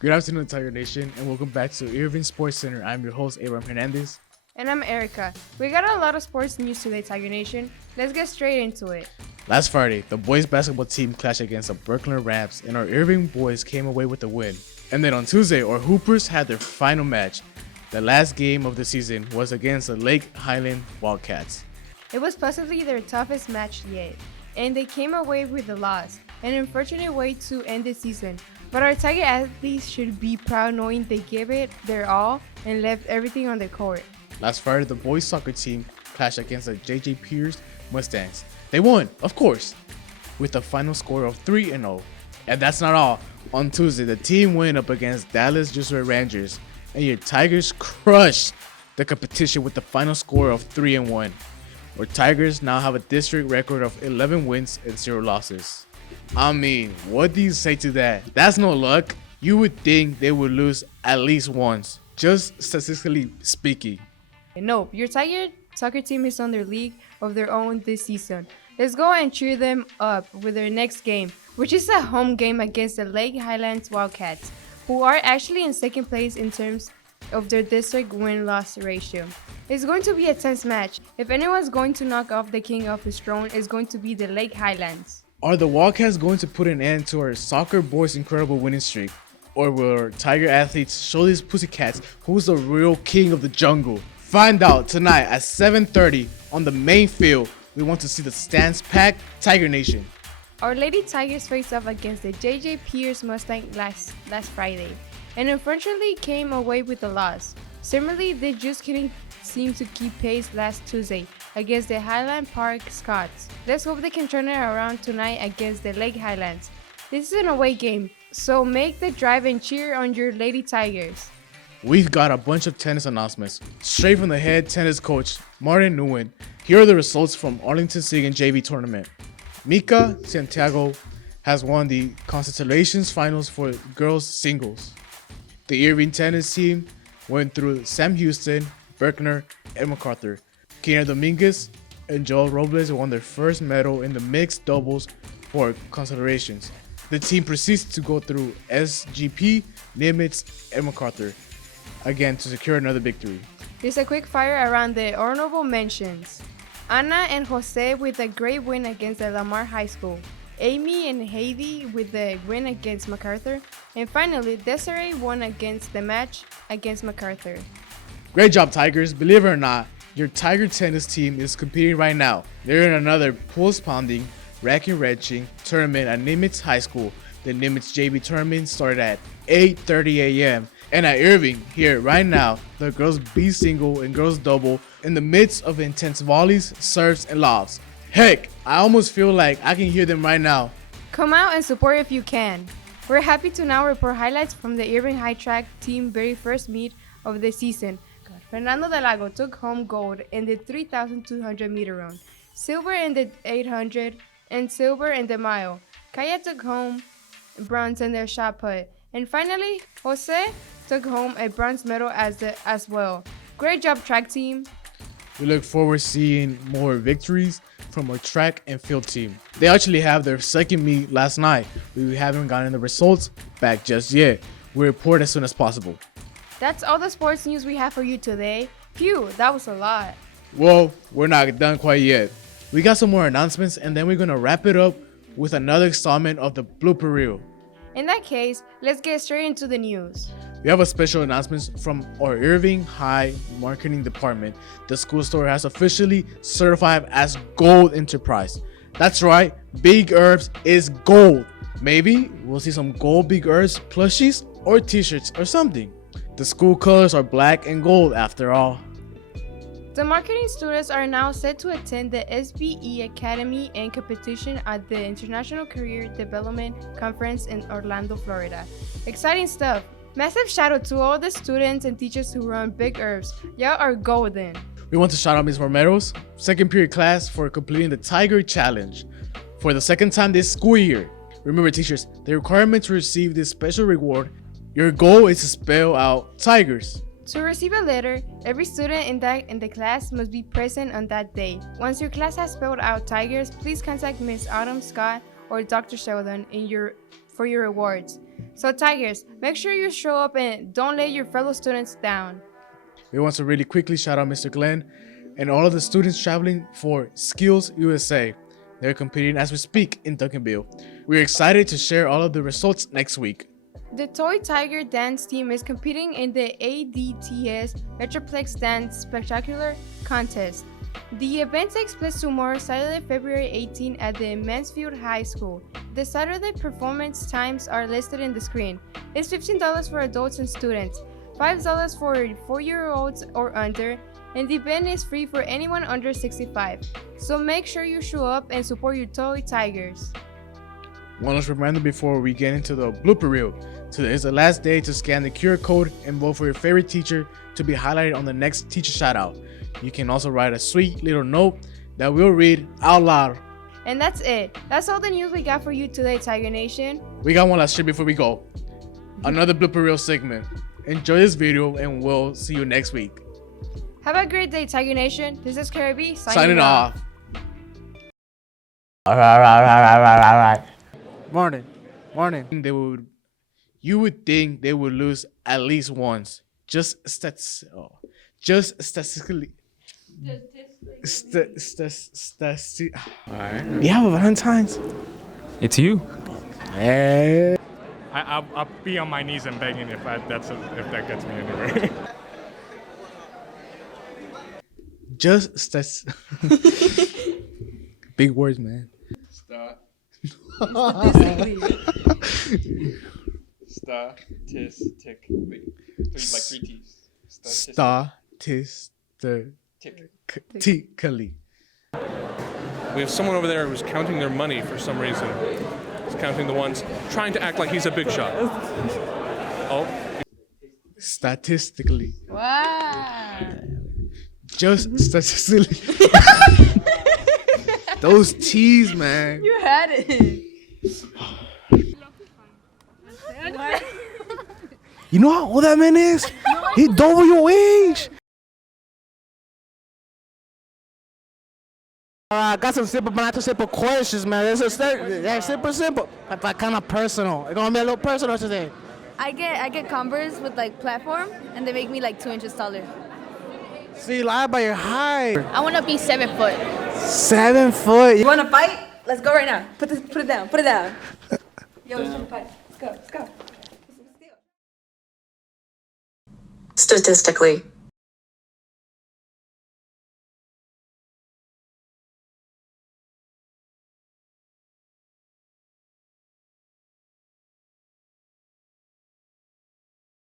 Good afternoon, Tiger Nation, and welcome back to Irving Sports Center. I'm your host, Abraham Hernandez. And I'm Erica. We got a lot of sports news today, Tiger Nation. Let's get straight into it. Last Friday, the boys basketball team clashed against the Brooklyn Raps, and our Irving boys came away with the win. And then on Tuesday, our Hoopers had their final match. The last game of the season was against the Lake Highland Wildcats. It was possibly their toughest match yet, and they came away with the loss, an unfortunate way to end the season. But our Tiger athletes should be proud knowing they gave it their all and left everything on the court. Last Friday, the boys soccer team clashed against the J.J. Pierce Mustangs. They won, of course, with a final score of 3-0. And that's not all. On Tuesday, the team went up against Dallas Jesuit Rangers, and your Tigers crushed the competition with the final score of 3-1. Our Tigers now have a district record of 11 wins and 0 losses. I mean, what do you say to that? That's no luck. You would think they would lose at least once, just statistically speaking. Nope, your Tiger soccer team is on their league of their own this season. Let's go and cheer them up with their next game, which is a home game against the Lake Highlands Wildcats, who are actually in second place in terms of their district win-loss ratio. It's going to be a tense match. If anyone's going to knock off the king of his throne, it's going to be the Lake Highlands. Are the Wildcats going to put an end to our soccer boys' incredible winning streak? Or will our Tiger athletes show these pussycats who's the real king of the jungle? Find out tonight at 7:30 on the main field. We want to see the stands packed. Tiger Nation. Our Lady Tigers faced off against the J.J. Pierce Mustang last Friday, and unfortunately came away with a loss. Similarly, they just couldn't seem to keep pace last Tuesday against the Highland Park Scots. Let's hope they can turn it around tonight against the Lake Highlands. This is an away game, so make the drive and cheer on your Lady Tigers. We've got a bunch of tennis announcements straight from the head tennis coach, Martin Nguyen. Here are the results from Arlington Sigan JV tournament. Mika Santiago has won the Constellations Finals for girls singles. The Irving tennis team went through Sam Houston, Berkner, and MacArthur. Kenya Dominguez and Joel Robles won their first medal in the mixed doubles for Constellations. The team proceeds to go through SGP, Nimitz, and MacArthur again to secure another victory. Here's a quick fire around the honorable mentions. Anna and Jose with a great win against the Lamar High School. Amy and Heidi with the win against MacArthur. And finally, Desiree won against the match against MacArthur. Great job, Tigers. Believe it or not, your Tiger tennis team is competing right now. They're in another pulse-pounding, rack-and-wrenching tournament at Nimitz High School. The Nimitz JV tournament started at 8:30 a.m. And at Irving, here right now, the girls B single and girls double in the midst of intense volleys, serves, and lobs. Heck, I almost feel like I can hear them right now. Come out and support if you can. We're happy to now report highlights from the Irving High Track team very first meet of the season. Fernando Del Lago took home gold in the 3,200 meter run, silver in the 800, and silver in the mile. Kaya took home bronze in their shot put. And finally, Jose took home a bronze medal as well. Great job, track team. We look forward to seeing more victories from our track and field team. They actually have their second meet last night. We haven't gotten the results back just yet. We'll report as soon as possible. That's all the sports news we have for you today. Phew, that was a lot. Well, we're not done quite yet. We got some more announcements, and then we're going to wrap it up with another installment of the blooper reel. In that case, let's get straight into the news. We have a special announcement from our Irving High Marketing Department. The school store has officially certified as Gold Enterprise. That's right, Big Herbs is gold. Maybe we'll see some gold Big Herbs plushies or t-shirts or something. The school colors are black and gold after all. The marketing students are now set to attend the SBE Academy and competition at the International Career Development Conference in Orlando, Florida. Exciting stuff! Massive shout out to all the students and teachers who run Big Herbs. Y'all are golden. We want to shout out Ms. Romero's second period class for completing the Tiger Challenge for the second time this school year. Remember, teachers, the requirement to receive this special reward, your goal is to spell out Tigers. To receive a letter, every student in the class must be present on that day. Once your class has spelled out Tigers, please contact Ms. Autumn Scott or Dr. Sheldon for your rewards. So Tigers, make sure you show up and don't let your fellow students down. We want to really quickly shout out Mr. Glenn and all of the students traveling for Skills USA. They're competing as we speak in Duncanville. We're excited to share all of the results next week. The Toy Tiger dance team is competing in the ADTS Metroplex Dance Spectacular Contest. The event takes place tomorrow, Saturday, February 18 at the Mansfield High School. The Saturday performance times are listed in the screen. It's $15 for adults and students, $5 for 4-year-olds or under, and the event is free for anyone under 65. So make sure you show up and support your Toy Tigers. One last reminder before we get into the blooper reel. Today is the last day to scan the QR code and vote for your favorite teacher to be highlighted on the next teacher shoutout. You can also write a sweet little note that we'll read out loud. And that's it. That's all the news we got for you today, Tiger Nation. We got one last shit before we go. Another blooper reel segment. Enjoy this video and we'll see you next week. Have a great day, Tiger Nation. This is KIRV Signing off. All right. Morning. You would think they would lose at least once. Just statistically. Alright. You have a Valentine's? It's you. Hey. I'll be on my knees and begging if that gets me anywhere. Just big words, man. Statistically. Like 3 T's. Statistically. We have someone over there who's counting their money for some reason. He's counting the ones, trying to act like he's a big shot. Oh. Statistically. Wow. Just statistically. Those T's, man. You had it. You know how old that man is? He double your age. I got some simple, but not too simple questions, man. It's simple. Like kind of personal. It's gonna be a little personal today. I get Converse with like platform, and they make me like 2 inches taller. See, you lie about your height. I want to be 7 foot. 7 foot. You want to fight? Let's go right now. Put it down. Yo, let's try to fight. Let's go. Statistically.